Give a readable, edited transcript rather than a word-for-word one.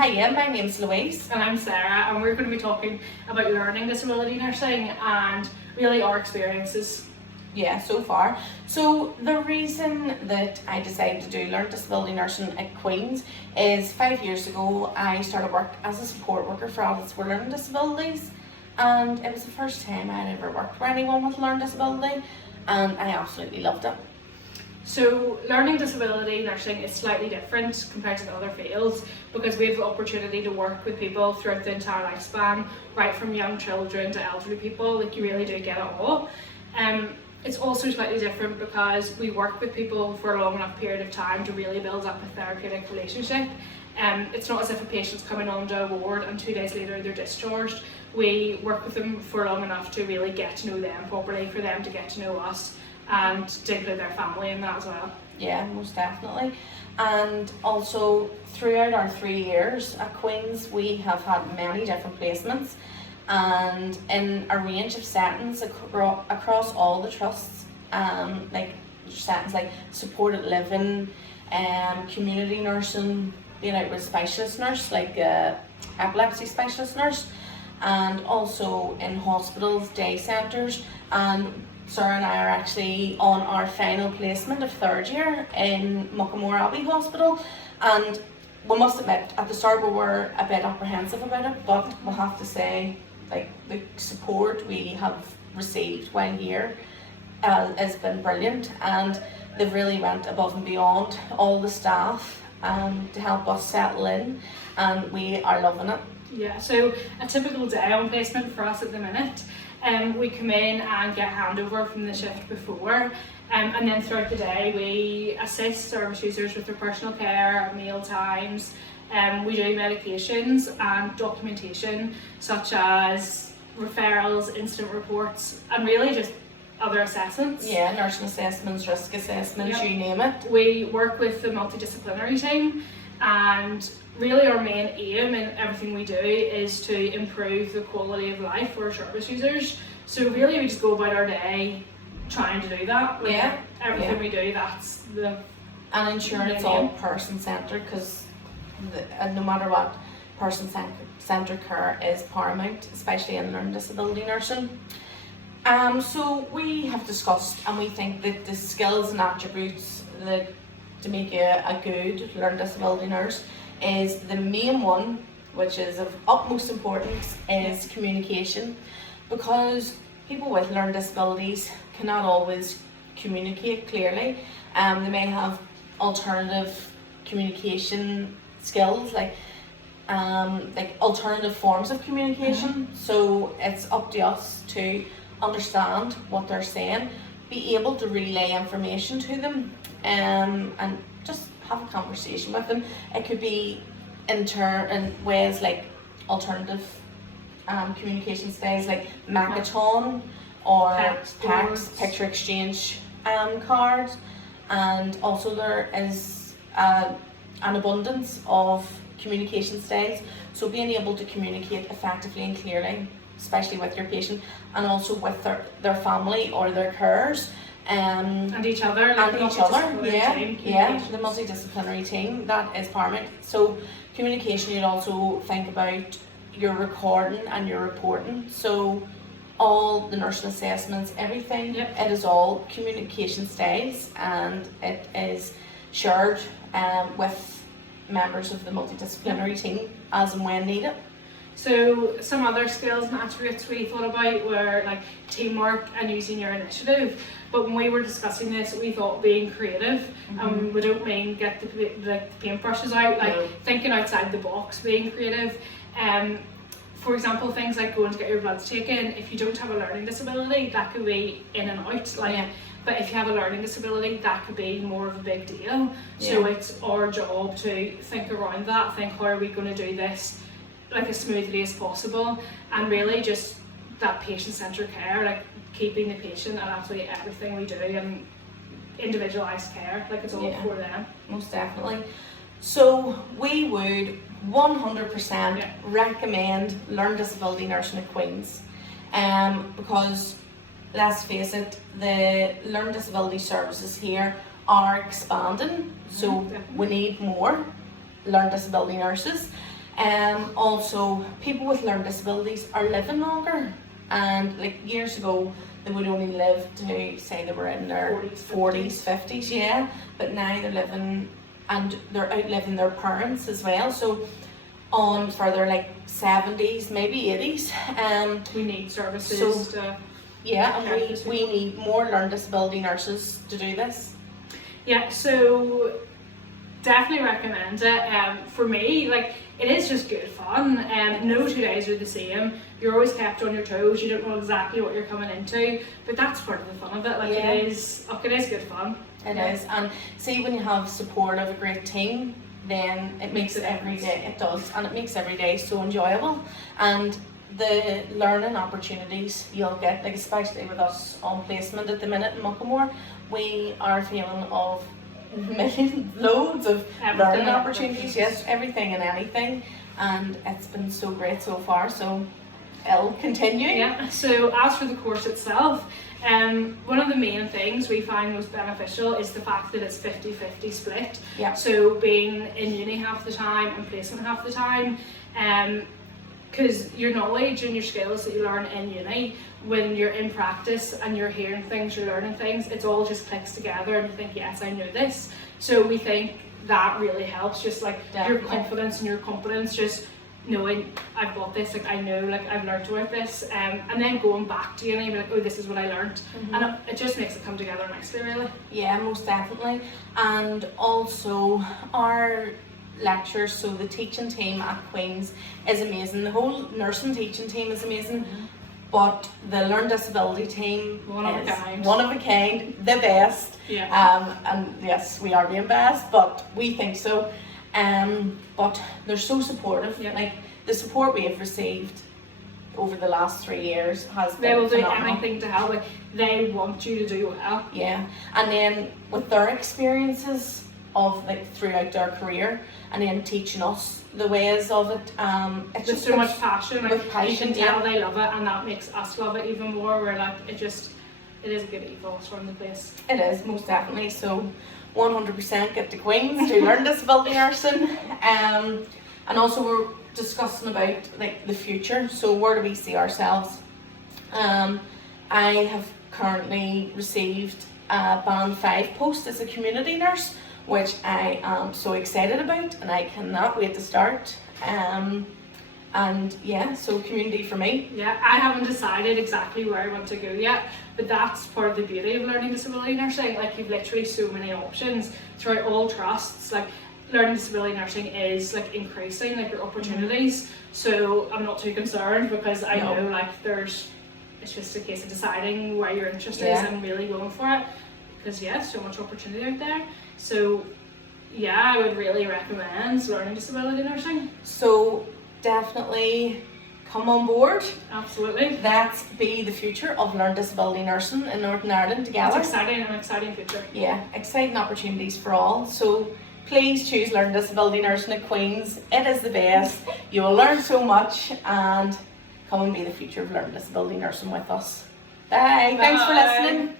Hiya, my name's Louise. And I'm Sarah, and we're going to be talking about learning disability nursing and really our experiences. Yeah, so far. So the reason that I decided to do learning disability nursing at Queen's is 5 years ago I started work as a support worker for adults with learning disabilities, and it was the first time I had ever worked with anyone with learning disability, and I absolutely loved it. So learning disability nursing is slightly different compared to the other fields because we have the opportunity to work with people throughout the entire lifespan, right from young children to elderly people. Like, you really do get it all. It's also slightly different because we work with people for a long enough period of time to really build up a therapeutic relationship. It's not as if a patient's coming onto a ward and 2 days later they're discharged. We work with them for long enough to really get to know them properly, for them to get to know us and to include their family in that as well. Yeah, most definitely. And also throughout our 3 years at Queen's we have had many different placements, and in a range of settings across all the trusts, like settings like supported living, community nursing, being out with a specialist nurse like epilepsy specialist nurse, and also in hospitals, day centres. And Sarah and I are actually on our final placement of third year in Muckamore Abbey Hospital, and we must admit at the start we were a bit apprehensive about it, but we'll have to say, like, the support we have received while here has been brilliant, and they've really went above and beyond, all the staff, to help us settle in, and we are loving it. Yeah, so a typical day on placement for us at the minute, we come in and get handover from the shift before, and then throughout the day we assist service users with their personal care, meal times. We do medications and documentation such as referrals, incident reports, and really just other assessments. Yeah, nursing assessments, risk assessments, Yep. You name it. We work with the multidisciplinary team, and really our main aim in everything we do is to improve the quality of life for our service users. So really we just go about our day trying to do that. Like, Yeah. everything we do, that's the... And ensuring it's all person-centred, because no matter what, person-centred care is paramount, especially in learning disability nursing. So we have discussed, and we think that the skills and attributes that to make you a good learning disability nurse is the main one, which is of utmost importance, is communication, because people with learning disabilities cannot always communicate clearly. They may have alternative communication skills, like alternative forms of communication. So it's up to us to understand what they're saying, be able to relay information to them, and just have a conversation with them. It could be in ways like alternative communication styles like Macathon or PACS, picture exchange cards, and also there is an abundance of communication styles. So being able to communicate effectively and clearly, especially with your patient and also with their family or their carers. And each other, like and each other, yeah, the multi. multidisciplinary team, that is paramount. So communication, you'd also think about your recording and your reporting. So all the nursing assessments, everything, It is all communication styles, and it is shared with members of the multidisciplinary team as and when needed. So some other skills and attributes we thought about were like teamwork and using your initiative. But when we were discussing this, we thought being creative, and we don't mean get the paintbrushes out, like thinking outside the box, being creative. For example, things like going to get your bloods taken. If you don't have a learning disability, that could be in and out. But if you have a learning disability, that could be more of a big deal. So it's our job to think around that, think how are we going to do this like as smoothly as possible, and really just that patient-centred care, like keeping the patient and absolutely everything we do, and individualised care, like it's all for them. Most definitely. So we would 100% recommend learning disability nursing at Queen's, because let's face it, the learning disability services here are expanding, so we need more learning disability nurses. Also, people with learning disabilities are living longer, and like years ago they would only live to say they were in their 40s, 50s, yeah, but now they're living and they're outliving their parents as well, so on for their like 70s, maybe 80s. We need services to yeah, and we need more learning disability nurses to do this. Yeah, so definitely recommend it. For me, like, it is just good fun. No 2 days are the same. You're always kept on your toes. You don't know exactly what you're coming into, but that's part of the fun of it. Like, yeah. it is good fun. It is, and see, when you have support of a great team, then it makes every day. It does, and it makes every day so enjoyable. And the learning opportunities you'll get, like especially with us on placement at the minute in Muckamore, we are feeling of loads of learning opportunities. Yes, everything and anything, and it's been so great so far. So it'll continue. Yeah. So as for the course itself, one of the main things we find most beneficial is the fact that it's 50-50 split. Yeah. So being in uni half the time and placement half the time, because your knowledge and your skills that you learn in uni, when you're in practice and you're hearing things, you're learning things, it's all just clicks together and you think, yes, I know this. So we think that really helps, just like your confidence and your competence, just knowing I've got this, like I know, like I've learned about this, and then going back to uni, like, oh, this is what I learned, and it just makes it come together nicely, really. Yeah, most definitely. And also our lectures, so the teaching team at Queen's is amazing. The whole nursing teaching team is amazing, but the learning disability team one of a kind, the best. Yeah. And yes, we are being biased, but we think so. But they're so supportive. Yeah. Like the support we have received over the last 3 years has been They will do phenomenal. anything to help. Like, they want you to do well. Yeah, and then with their experiences of like throughout their career, and then teaching us the ways of it, it's There's just so much passion. Like, with passion, you can tell they love it, and that makes us love it even more. We're like, it is a good ethos from the place. It is, most definitely. So 100% get to Queen's to learn disability nursing, and also we're discussing about like the future. So where do we see ourselves? I have currently received a band 5 post as a community nurse, which I am so excited about, and I cannot wait to start. And yeah, so community for me. Yeah, I haven't decided exactly where I want to go yet, but that's part of the beauty of learning disability nursing. Like, you've literally so many options throughout all trusts. Like, learning disability nursing is like increasing like your opportunities. So I'm not too concerned, because I know like it's just a case of deciding where your interest is and really going for it, because so much opportunity out there. So yeah, I would really recommend learning disability nursing. So definitely come on board. Absolutely. Let's be the future of learning disability nursing in Northern Ireland together. It's exciting, an exciting future. Yeah, exciting opportunities for all. So please choose learning disability nursing at Queen's. It is the best. You will learn so much, and come and be the future of learning disability nursing with us. Bye. Thanks for listening.